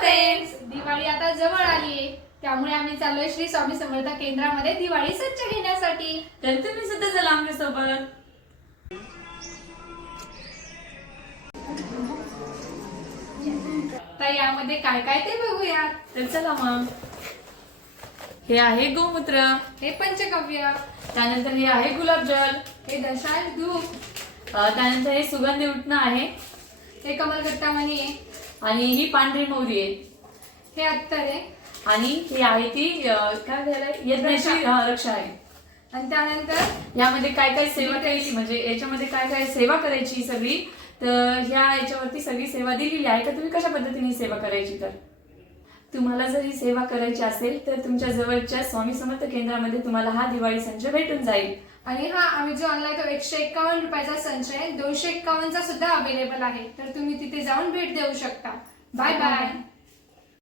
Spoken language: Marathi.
फ्रेंड्स, दिवाळी आता जवळ आली आहे, त्यामुळे आम्ही चाललोय श्री स्वामी समर्थ केंद्रामध्ये दिवाळी सज्ज घेण्यासाठी. तर तुम्ही सुद्धा चला आमच्या सोबत. तर यामध्ये काय काय ते बघूयात. तर चला मग. हे आहे गोमूत्र, हे पंचगव्य, त्यानंतर हे आहे गुलाबजल, हे दशांश धूप, त्यानंतर हे सुगंधी उटणं आहे, हे कमलगट्टामणी आहे, आणि ही पांढरी मोहरी आहे, हे अत्तर आहे, आणि ही आहे ती काय झालंय यज्ञाची रक्षा आहे. आणि त्यानंतर यामध्ये काय काय सेवा करायची, म्हणजे याच्यामध्ये काय काय सेवा करायची सगळी, तर ह्या याच्यावरती सगळी सेवा दिलेली आहे का तुम्ही कशा पद्धतीने सेवा करायची. तर तुम्हाला जर ही सेवा करायची असेल तर तुमच्या जवळच्या स्वामी समर्थ केंद्रामध्ये तुम्हाला हा दिवाळी संच भेटून जाईल. आणि हा आम्ही जो आणलाय तो 151 रुपयाचा संच आहे. 251 चा सुद्धा अवेलेबल आहे, तर तुम्ही तिथे जाऊन भेट देऊ शकता. Bye bye.